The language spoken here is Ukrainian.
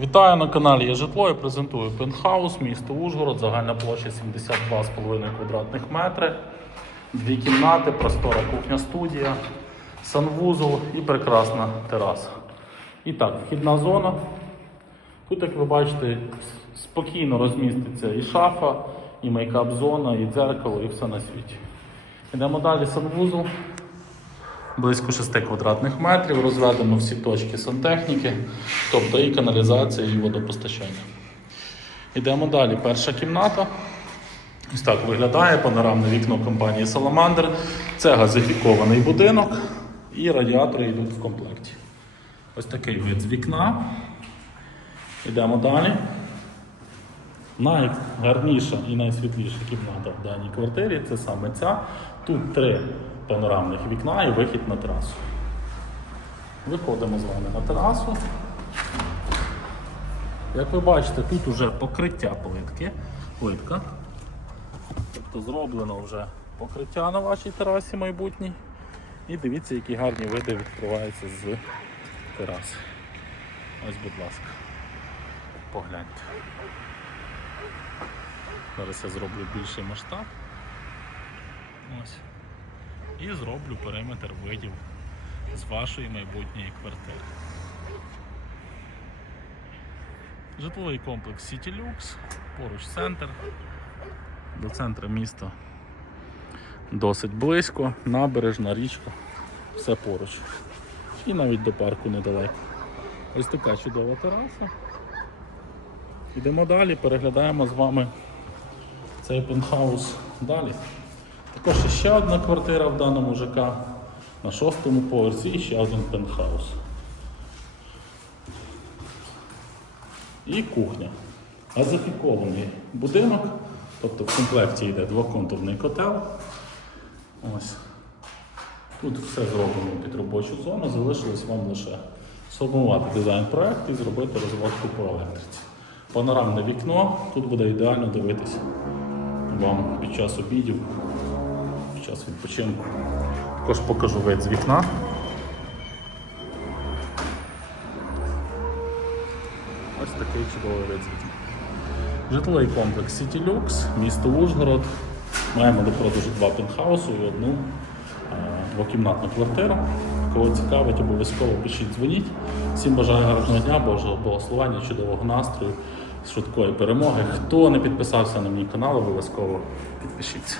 Вітаю на каналі Є житло. Я презентую пентхаус, місто Ужгород, загальна площа 72,5 квадратних метри, дві кімнати, простора кухня студія, санвузол і прекрасна тераса. І так, вхідна зона. Тут, як ви бачите, спокійно розміститься і шафа, і мейкап-зона, і дзеркало, і все на світі. Йдемо далі санвузол. Близько 6 квадратних метрів, розведено всі точки сантехніки, тобто і каналізація, і водопостачання. Йдемо далі. Перша кімната. Ось так виглядає панорамне вікно компанії Salamander. Це газифікований будинок і радіатори йдуть в комплекті. Ось такий вид з вікна. Йдемо далі. Найгарніша і найсвітліша кімната в даній квартирі це саме ця. Тут три панорамних вікна і вихід на терасу. Виходимо з вами на терасу. Як ви бачите, тут вже покриття плитки. Плитка. Тобто зроблено вже покриття на вашій терасі майбутній. І дивіться, які гарні види відкриваються з тераси. Ось, будь ласка, погляньте. Зараз я зроблю більший масштаб. Ось. І зроблю периметр видів з вашої майбутньої квартири. Житловий комплекс City Lux, поруч центр. До центру міста досить близько, набережна річка, все поруч. І навіть до парку недалеко. Ось така чудова тераса. Йдемо далі, переглядаємо з вами цей пентхаус далі. Також ще одна квартира в даному ЖК на шостому поверсі і ще один пентхаус. І кухня. Газифікований будинок, тобто в комплекті йде двоконтурний котел. Ось. Тут все зроблено під робочу зону, залишилось вам лише сформувати дизайн-проект і зробити розводку по електриці. Панорамне вікно, тут буде ідеально дивитися вам під час обідів, час відпочинку. Також покажу вид з вікна. Ось такий чудовий вид з вікна. Житловий комплекс City Lux, місто Ужгород. Маємо до продажу два пентхауси і одну е, двокімнатну квартиру. Кого цікавить, обов'язково пишіть, дзвоніть. Всім бажаю гарного дня, Божого благословення, чудового настрою, швидкої перемоги. Хто не підписався на мій канал, обов'язково підпишіться.